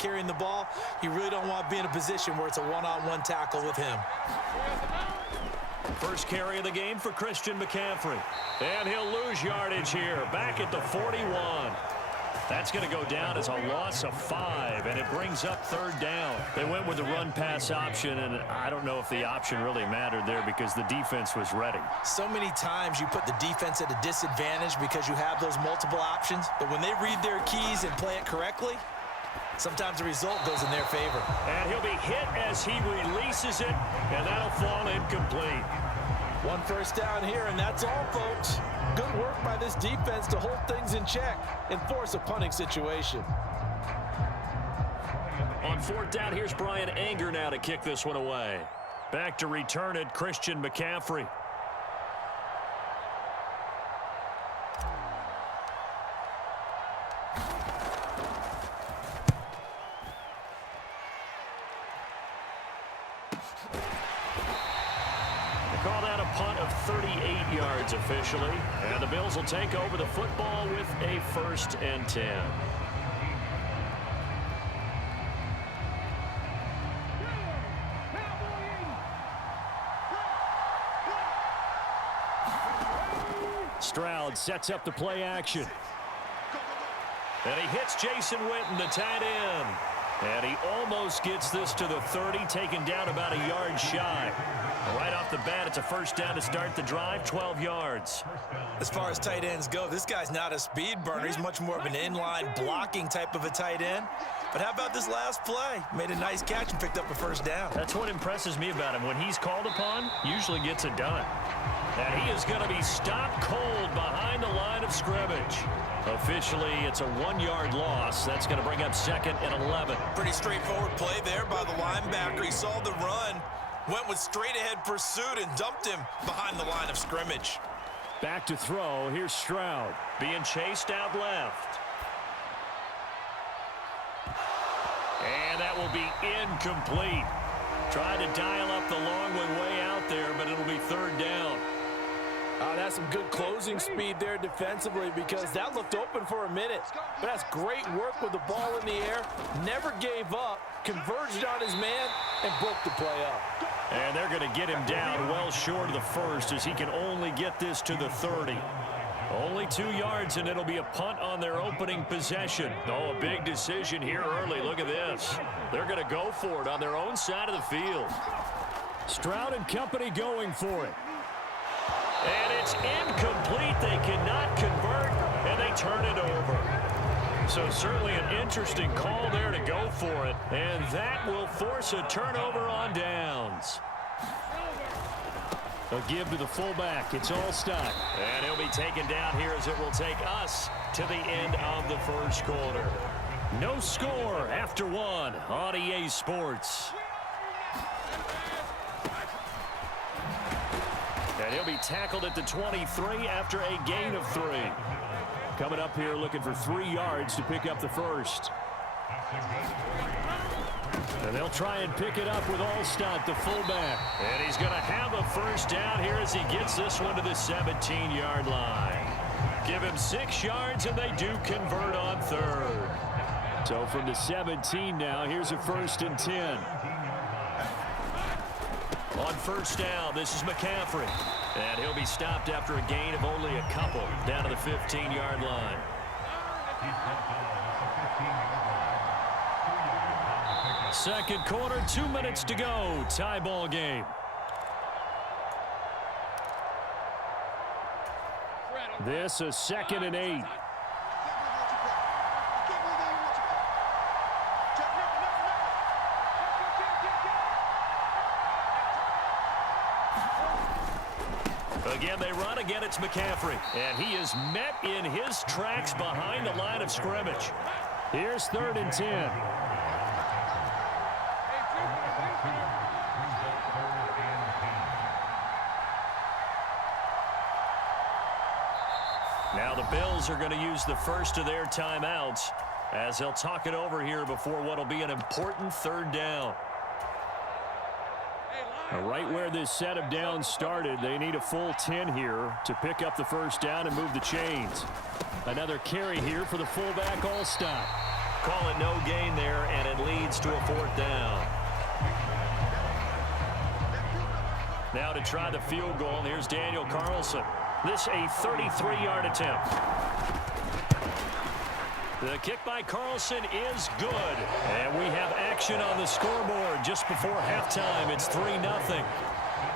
carrying the ball, you really don't want to be in a position where it's a one-on-one tackle with him. First carry of the game for Christian McCaffrey. And he'll lose yardage here, back at the 41. That's going to go down as a loss of 5, and it brings up third down. They went with the run-pass option, and I don't know if the option really mattered there because the defense was ready. So many times you put the defense at a disadvantage because you have those multiple options, but when they read their keys and play it correctly, sometimes the result goes in their favor. And he'll be hit as he releases it, and that'll fall incomplete. One first down here, and that's all, folks. Good work by this defense to hold things in check and force a punting situation. On fourth down, here's Brian Anger now to kick this one away. Back to return it, Christian McCaffrey. Call that a punt of 38 yards officially. And the Bills will take over the football with a 1st and 10. Stroud sets up the play action. And he hits Jason Witten, the tight end. And he almost gets this to the 30, taken down about a yard shy. Right off the bat, it's a first down to start the drive, 12 yards. As far as tight ends go, this guy's not a speed burner. He's much more of an inline blocking type of a tight end. But how about this last play? Made a nice catch and picked up a first down. That's what impresses me about him. When he's called upon, usually gets it done. And he is going to be stopped cold behind the line of scrimmage. Officially, it's a 1-yard loss. That's going to bring up 2nd and 11. Pretty straightforward play there by the linebacker. He saw the run, went with straight-ahead pursuit, and dumped him behind the line of scrimmage. Back to throw. Here's Stroud being chased out left. And that will be incomplete. Tried to dial up the long one way out there, but it'll be third down. That's some good closing speed there defensively because that looked open for a minute. But that's great work with the ball in the air. Never gave up, converged on his man, and broke the play up. And they're going to get him down well short of the first as he can only get this to the 30. Only 2 yards, and it'll be a punt on their opening possession. Oh, a big decision here early. Look at this. They're going to go for it on their own side of the field. Stroud and company going for it. And it's incomplete. They cannot convert, and they turn it over. So certainly an interesting call there to go for it, and that will force a turnover on downs. A give to the fullback. It's all stop. And he'll be taken down here as it will take us to the end of the first quarter. No score after 1 on EA Sports. And he'll be tackled at the 23 after a gain of 3. Coming up here looking for 3 yards to pick up the first. And they'll try and pick it up with Allstott, the fullback. And he's going to have a first down here as he gets this one to the 17-yard line. Give him 6 yards, and they do convert on third. So from the 17 now, here's a 1st and 10. On first down, this is McCaffrey. And he'll be stopped after a gain of only a couple down to the 15-yard line. Second quarter, 2 minutes to go. Tie ball game. This is 2nd and 8. Again, they run. Again, it's McCaffrey. And he is met in his tracks behind the line of scrimmage. Here's 3rd and 10. Now the Bills are going to use the first of their timeouts as they'll talk it over here before what will be an important 3rd down. Right where this set of downs started, they need a full 10 here to pick up the first down and move the chains. Another carry here for the fullback Allstott. Call it no gain there, and it leads to a 4th down. Now to try the field goal, here's Daniel Carlson. This a 33-yard attempt. The kick by Carlson is good. And we have action on the scoreboard just before halftime. It's 3-0.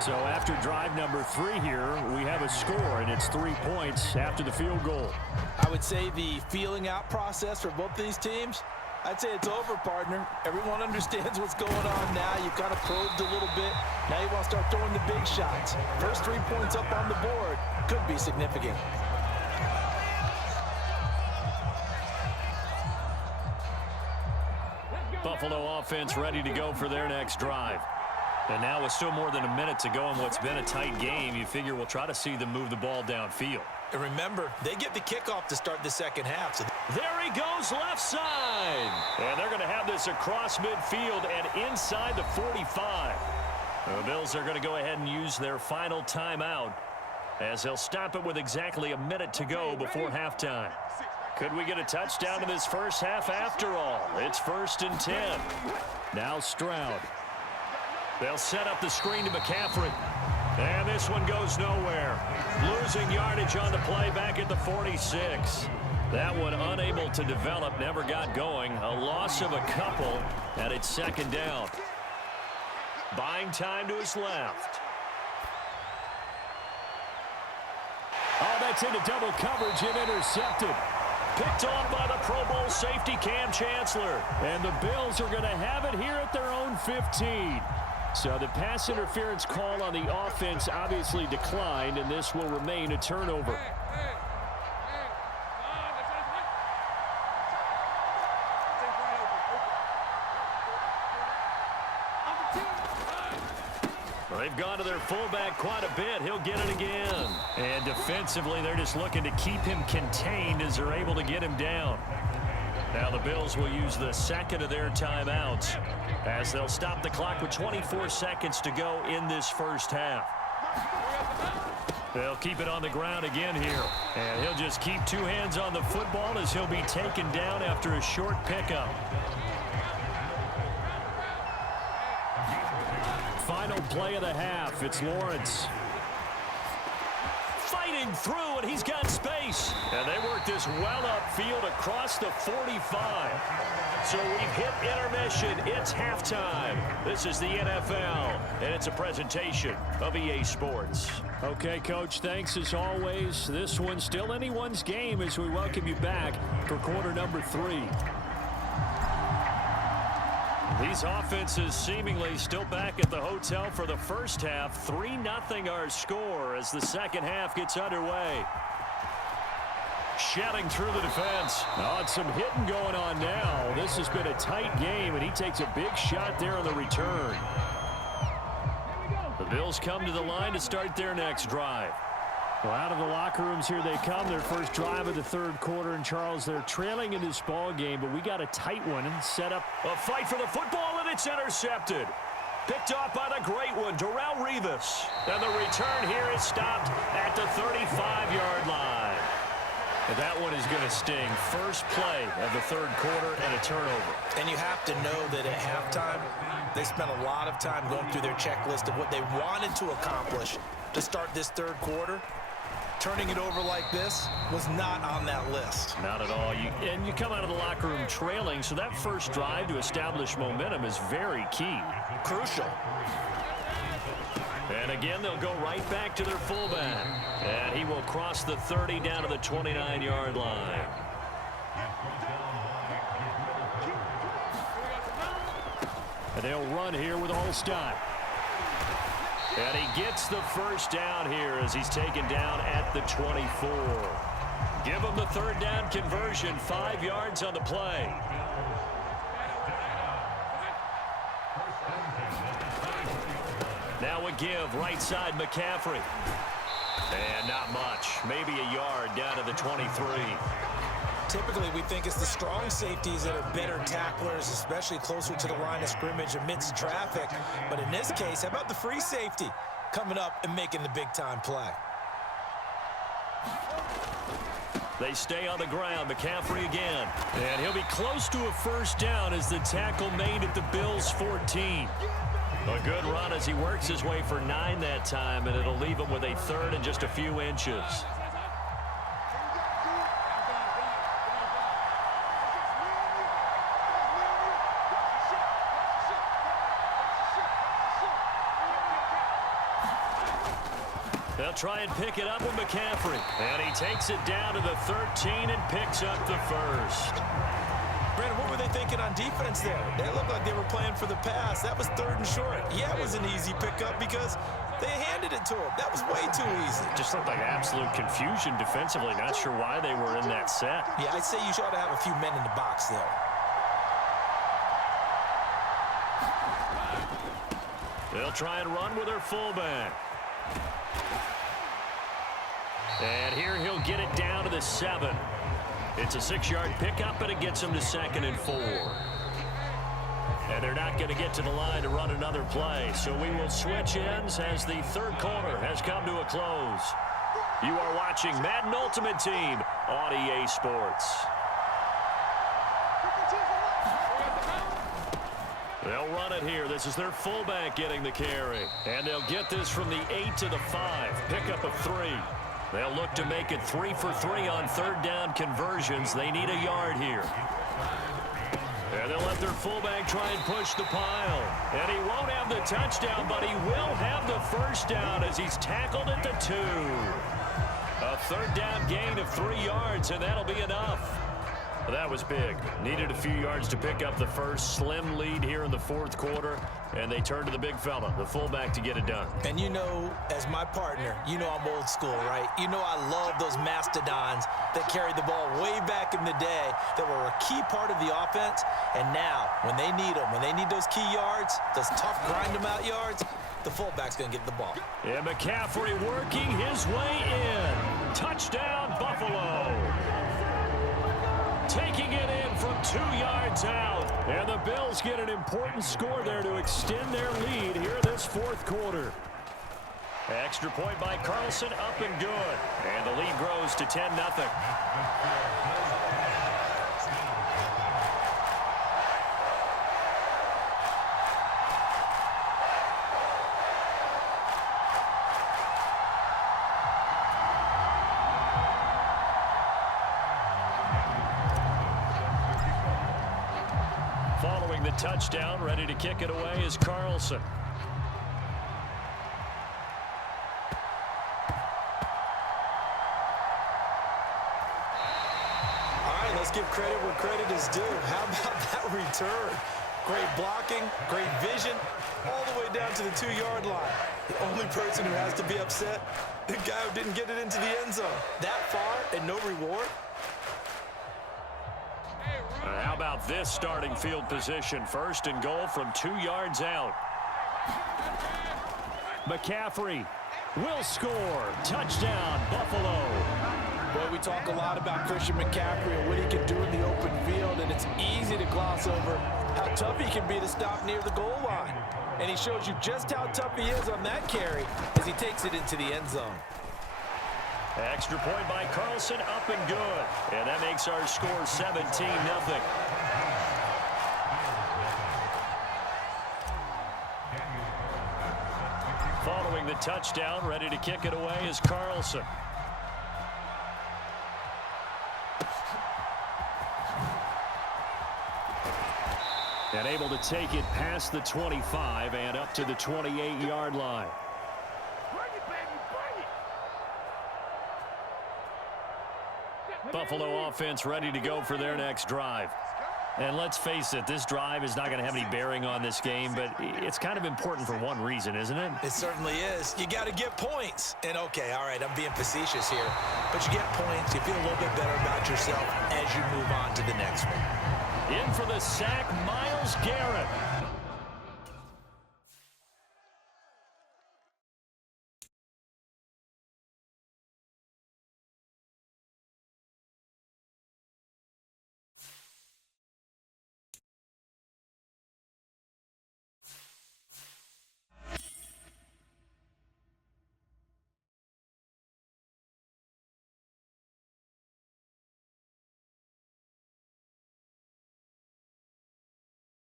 So after drive number 3 here, we have a score, and it's 3 points after the field goal. I would say the feeling out process for both these teams, I'd say it's over, partner. Everyone understands what's going on now. You've kind of probed a little bit. Now you want to start throwing the big shots. First 3 points up on the board could be significant. Buffalo offense ready to go for their next drive. And now with still more than a minute to go in what's been a tight game, you figure we'll try to see them move the ball downfield. And remember, they get the kickoff to start the second half. So there he goes, left side. And they're going to have this across midfield and inside the 45. The Bills are going to go ahead and use their final timeout as they'll stop it with exactly a minute to go before halftime. Could we get a touchdown in this first half after all? It's 1st and 10. Now Stroud. They'll set up the screen to McCaffrey. And this one goes nowhere. Losing yardage on the play back at the 46. That one unable to develop, never got going. A loss of a couple, and it's 2nd down. Buying time to his left. Oh, that's into double coverage and intercepted. Picked off by the Pro Bowl safety Cam Chancellor. And the Bills are going to have it here at their own 15. So the pass interference call on the offense obviously declined, and this will remain a turnover. They've gone to their fullback quite a bit. He'll get it again. And defensively, they're just looking to keep him contained as they're able to get him down. Now the Bills will use the 2nd of their timeouts as they'll stop the clock with 24 seconds to go in this first half. They'll keep it on the ground again here. And he'll just keep 2 hands on the football as he'll be taken down after a short pickup. Final play of the half. It's Lawrence. Fighting through, and he's got space. And they work this well upfield across the 45. So we've hit intermission. It's halftime. This is the NFL, and it's a presentation of EA Sports. Okay, Coach, thanks as always. This one's still anyone's game as we welcome you back for quarter number 3. These offenses seemingly still back at the hotel for the first half. 3-0 our score as the second half gets underway. Shedding through the defense. Oh, it's some hitting going on now. This has been a tight game, and he takes a big shot there on the return. The Bills come to the line to start their next drive. Well, out of the locker rooms here they come. Their first drive of the 3rd quarter. And, Charles, they're trailing in this ball game, but we got a tight one and set up a fight for the football, and it's intercepted. Picked off by the great one, Darrelle Revis. And the return here is stopped at the 35-yard line. And that one is going to sting. First play of the 3rd quarter and a turnover. And you have to know that at halftime, they spent a lot of time going through their checklist of what they wanted to accomplish to start this 3rd quarter. Turning it over like this was not on that list. Not at all. And you come out of the locker room trailing, so that first drive to establish momentum is very key. Crucial. And again, they'll go right back to their fullback. And he will cross the 30 down to the 29-yard line. And they'll run here with Holstein. And he gets the first down here as he's taken down at the 24. Give him the 3rd down conversion, 5 yards on the play. Now a give, right side McCaffrey. And not much, maybe a yard down to the 23. Typically, we think it's the strong safeties that are better tacklers, especially closer to the line of scrimmage amidst traffic. But in this case, how about the free safety coming up and making the big-time play? They stay on the ground. McCaffrey again. And he'll be close to a first down as the tackle made at the Bills' 14. A good run as he works his way for 9 that time, and it'll leave him with a third and just a few inches. They'll try and pick it up with McCaffrey. And he takes it down to the 13 and picks up the first. Brandon, what were they thinking on defense there? They looked like they were playing for the pass. That was 3rd and short. Yeah, it was an easy pickup because they handed it to him. That was way too easy. Just looked like absolute confusion defensively. Not sure why they were in that set. Yeah, I'd say you ought to have a few men in the box there. They'll try and run with their fullback. And here he'll get it down to the 7. It's a 6-yard pickup, and it gets him to 2nd and 4. And they're not going to get to the line to run another play, so we will switch ends as the third quarter has come to a close. You are watching Madden Ultimate Team on EA Sports. They'll run it here. This is their fullback getting the carry. And they'll get this from the 8 to the 5. Pickup of 3. They'll look to make it 3 for 3 on 3rd down conversions. They need a yard here. And they'll let their fullback try and push the pile. And he won't have the touchdown, but he will have the first down as he's tackled at the 2. A 3rd down gain of 3 yards, and that'll be enough. That was big. Needed a few yards to pick up the first. Slim lead here in the 4th quarter, and they turn to the big fella, the fullback, to get it done. And you know, as my partner, you know I'm old school, right? You know I love those mastodons that carried the ball way back in the day that were a key part of the offense. And now, when they need them, when they need those key yards, those tough grind-them-out yards, the fullback's going to get the ball. And McCaffrey working his way in. Touchdown, Buffalo. Taking it in from 2 yards out. And the Bills get an important score there to extend their lead here in this 4th quarter. Extra point by Carlson, up and good. And the lead grows to 10-0. Following the touchdown, ready to kick it away is Carlson. All right, let's give credit where credit is due. How about that return? Great blocking, great vision, all the way down to the 2-yard line. The only person who has to be upset, the guy who didn't get it into the end zone. That far and no reward? How about this starting field position? 1st and goal from 2 yards out. McCaffrey will score. Touchdown, Buffalo. Boy, we talk a lot about Christian McCaffrey and what he can do in the open field, and it's easy to gloss over how tough he can be to stop near the goal line. And he shows you just how tough he is on that carry as he takes it into the end zone. Extra point by Carlson, up and good. And that makes our score 17-0. Following the touchdown, ready to kick it away is Carlson. And able to take it past the 25 and up to the 28-yard line. Buffalo offense ready to go for their next drive. And let's face it, this drive is not going to have any bearing on this game, but it's kind of important for one reason, isn't it? It certainly is. You got to get points. And, okay, all right, I'm being facetious here. But you get points, you feel a little bit better about yourself as you move on to the next one. In for the sack, Myles Garrett.